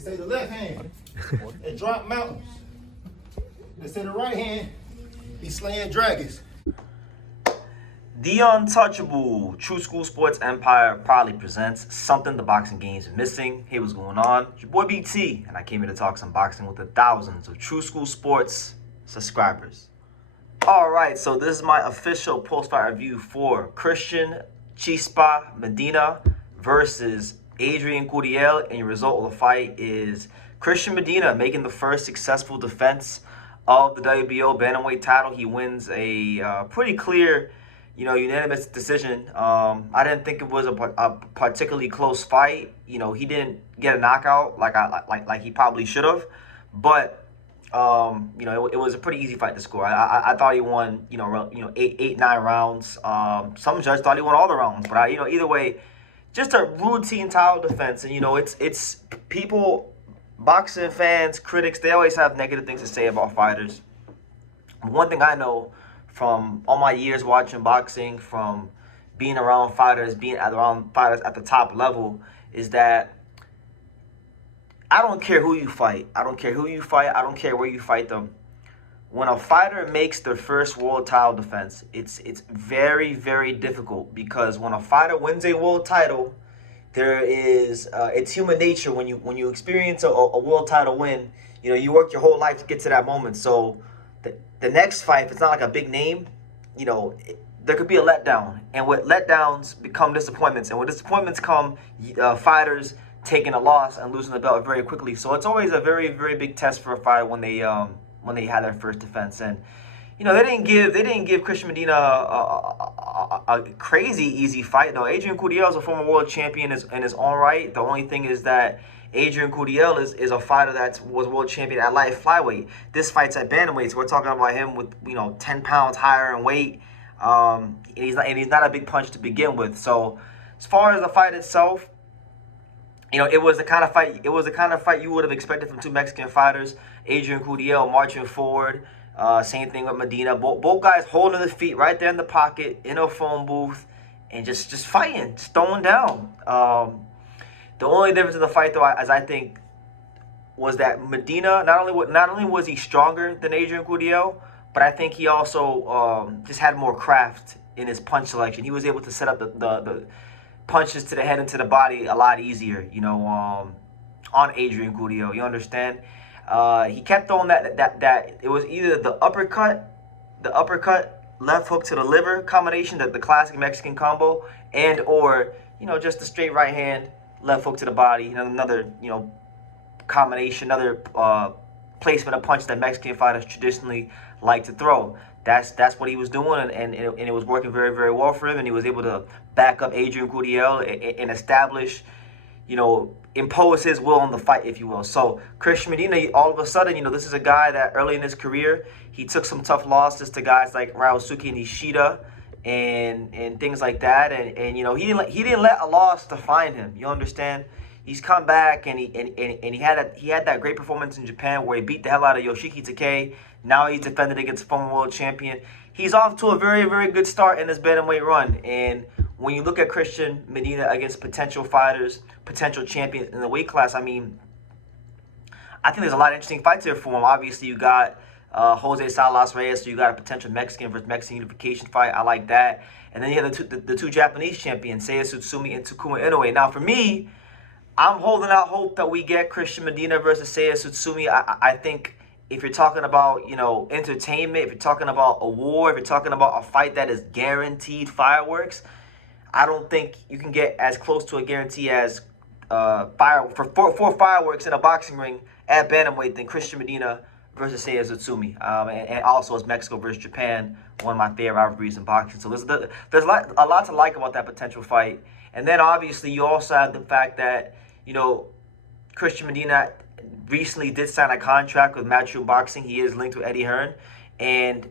They say the left hand, it drop mountains. They say the right hand, be slaying dragons. The Untouchable True School Sports Empire proudly presents something the boxing game's missing. Hey, what's going on? It's your boy BT, and I came here to talk some boxing with the thousands of True School Sports subscribers. Alright, so this is my official post-fight review for Christian Chispa Medina versus Adrian Curiel, and your result of the fight is Christian Medina making the first successful defense of the WBO bantamweight title. He wins a pretty clear, unanimous decision. I didn't think it was a particularly close fight. He didn't get a knockout like he probably should have, but it was a pretty easy fight to score. I thought he won, eight, 9 rounds. Some judges thought he won all the rounds, but either way, just a routine title defense. And it's people, boxing fans, critics, they always have negative things to say about fighters. One thing I know from all my years watching boxing, from being around fighters, at the top level, is that I don't care who you fight. I don't care where you fight them. When a fighter makes their first world title defense, it's very, very difficult, because when a fighter wins a world title, there is it's human nature when you experience a world title win. You work your whole life to get to that moment. So the next fight, if it's not like a big name, there could be a letdown, and what letdowns become disappointments, and when disappointments come, fighters taking a loss and losing the belt very quickly. So it's always a very, very big test for a fighter when they had their first defense. And they didn't give Christian Medina a crazy easy fight. No, Adrian Curiel is a former world champion in his own right. The only thing is that Adrian Curiel is a fighter that was world champion at light flyweight. This fight's at bantamweight, so we're talking about him with 10 pounds higher in weight. And he's not a big punch to begin with. So as far as the fight itself, it was the kind of fight you would have expected from two Mexican fighters. Adrian Curiel marching forward. Same thing with Medina. Both guys holding their feet right there in the pocket in a phone booth and just fighting, just throwing down. The only difference in the fight, though, as I think, was that Medina not only was he stronger than Adrian Curiel, but I think he also just had more craft in his punch selection. He was able to set up the punches to the head and to the body a lot easier, on Adrian Curiel. You understand? He kept throwing that it was either the uppercut, left hook to the liver combination, the classic Mexican combo, and or just the straight right hand, left hook to the body. Another combination, another placement of punch that Mexican fighters traditionally like to throw. That's what he was doing, and it was working very, very well for him, and he was able to back up Adrian Curiel and establish, impose his will on the fight, if you will. So Christian Medina, all of a sudden, this is a guy that early in his career, he took some tough losses to guys like Ryosuke and Ishida and things like that, and he didn't let a loss define him. You understand? He's come back, and he had that great performance in Japan where he beat the hell out of Yoshiki Takei. Now he's defended against former world champion. He's off to a very, very good start in his bantamweight run. And when you look at Christian Medina against potential fighters, potential champions in the weight class, I think there's a lot of interesting fights here for him. Obviously, you got Jose Salas Reyes, so you got a potential Mexican versus Mexican unification fight. I like that. And then you have the two Japanese champions, Seiya Tsutsumi and Takuma Inoue. Now, for me, I'm holding out hope that we get Christian Medina versus Seiya Tsutsumi. I think if you're talking about, entertainment, if you're talking about a war, if you're talking about a fight that is guaranteed fireworks, I don't think you can get as close to a guarantee as for fireworks in a boxing ring at bantamweight than Christian Medina versus Seiya Tsutsumi. And also as Mexico versus Japan, one of my favorite rivalries in boxing. So there's a lot to like about that potential fight. And then obviously you also have the fact that, Christian Medina recently did sign a contract with Matchroom Boxing. He is linked with Eddie Hearn. And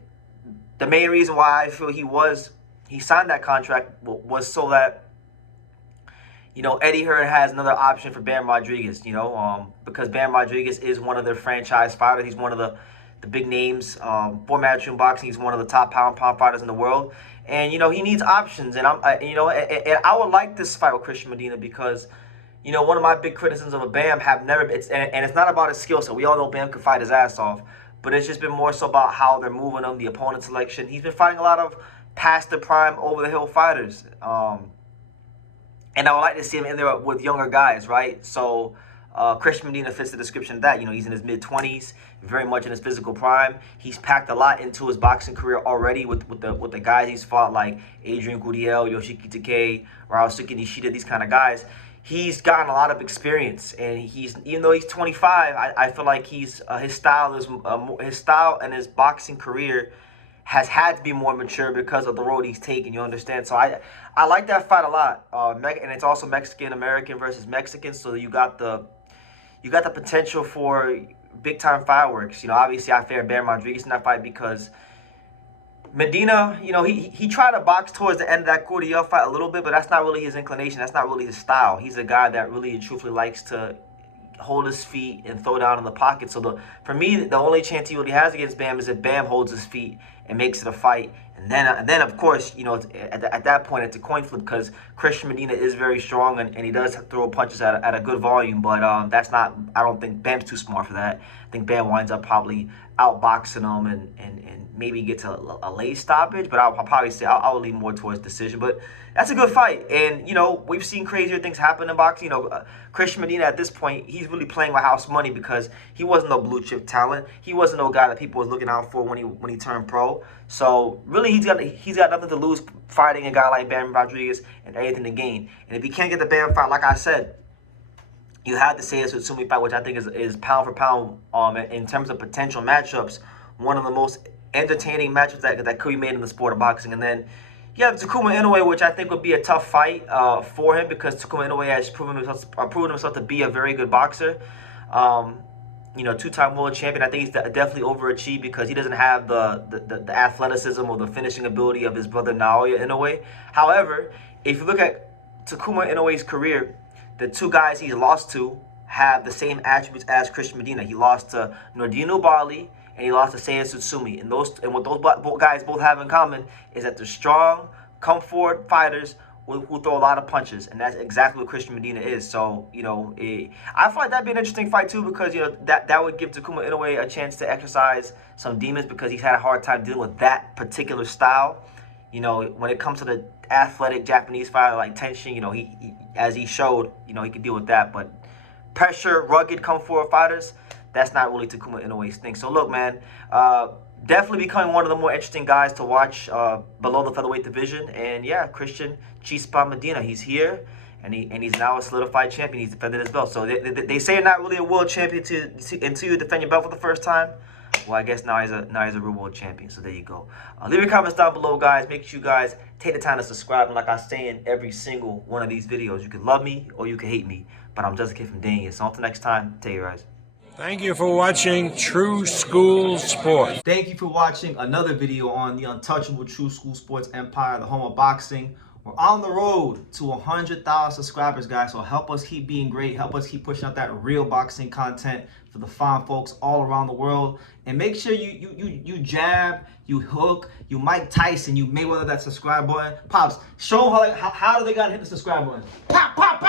the main reason why I feel he signed that contract was so that, Eddie Hearn has another option for Bam Rodriguez, because Bam Rodriguez is one of their franchise fighters. He's one of the big names for Matchroom Boxing. He's one of the top pound fighters in the world. And, he needs options. And I would like this fight with Christian Medina because, you know, one of my big criticisms of a Bam have never been, and it's not about his skill set. We all know Bam can fight his ass off, but it's just been more so about how they're moving him, the opponent selection. He's been fighting a lot of past the prime, over the hill fighters, and I would like to see him in there with younger guys, right? So Christian Medina fits the description of that. You know, he's in his mid-20s, very much in his physical prime. He's packed a lot into his boxing career already with the guys he's fought, like Adrian Curiel, Yoshiki Takei, Ryosuke Nishida, these kind of guys. He's gotten a lot of experience, and even though he's 25, I feel like his style and his boxing career has had to be more mature because of the road he's taken. You understand? So I like that fight a lot. And it's also Mexican American versus Mexican, so you got the potential for big time fireworks. You know, obviously I favored Bam Rodriguez in that fight because Medina, you know, he tried to box towards the end of that Curiel fight a little bit, but that's not really his inclination. That's not really his style. He's a guy that really and truthfully likes to hold his feet and throw down in the pocket. So for me, the only chance he really has against Bam is if Bam holds his feet and makes it a fight. And then of course, you know, at that point, it's a coin flip because Christian Medina is very strong and he does throw punches at a good volume. But that's not, I don't think Bam's too smart for that. I think Bam winds up probably outboxing him and maybe gets a late stoppage. But I'll probably say I'll lean more towards decision. But that's a good fight. And, you know, we've seen crazier things happen in boxing. You know, Christian Medina at this point, he's really playing with house money because he wasn't no blue chip talent. He wasn't no guy that people was looking out for when he turned pro. So really, he's got nothing to lose fighting a guy like Bam Rodriguez and everything to gain. And if he can't get the Bam fight, like I said, you have to say it's a Sumi fight, which I think is pound for pound in terms of potential matchups, one of the most entertaining matchups that could be made in the sport of boxing. And then you have Takuma Inoue, which I think would be a tough fight for him because Takuma Inoue has proven himself to be a very good boxer. You know, two-time world champion. I think he's definitely overachieved because he doesn't have the athleticism or the finishing ability of his brother Naoya Inoue. However, if you look at Takuma Inoue's career, the two guys he's lost to have the same attributes as Christian Medina. He lost to Nordino Bali and he lost to Seiya Tsutsumi. And what those guys both have in common is that they're strong, come forward fighters who throw a lot of punches, and that's exactly what Christian Medina is. So, you know, I feel like that'd be an interesting fight too because, you know, that would give Takuma Inoue a chance to exercise some demons because he's had a hard time dealing with that particular style. You know, when it comes to the athletic Japanese fighter like Tenshin, you know, he as he showed, you know, he could deal with that. But pressure, rugged, come forward fighters, that's not really Takuma Inoue's thing. So look, man, definitely becoming one of the more interesting guys to watch below the featherweight division. And yeah, Christian Chispa Medina, he's here, and he's now a solidified champion. He's defended his belt. So they say you're not really a world champion until you defend your belt for the first time. Well, I guess now he's a real world champion. So there you go. Leave your comments down below, guys. Make sure you guys take the time to subscribe. And like I say in every single one of these videos, you can love me or you can hate me, but I'm just a kid from Dania. So until next time, take care, guys. Thank you for watching True School Sports. Thank you for watching another video on the untouchable True School Sports Empire, the home of boxing. We're on the road to 100,000 subscribers, guys. So help us keep being great. Help us keep pushing out that real boxing content for the fine folks all around the world. And make sure you jab, you hook, you Mike Tyson, you Mayweather that subscribe button. Pops, show them how they got to hit the subscribe button. Pop, pop, pop.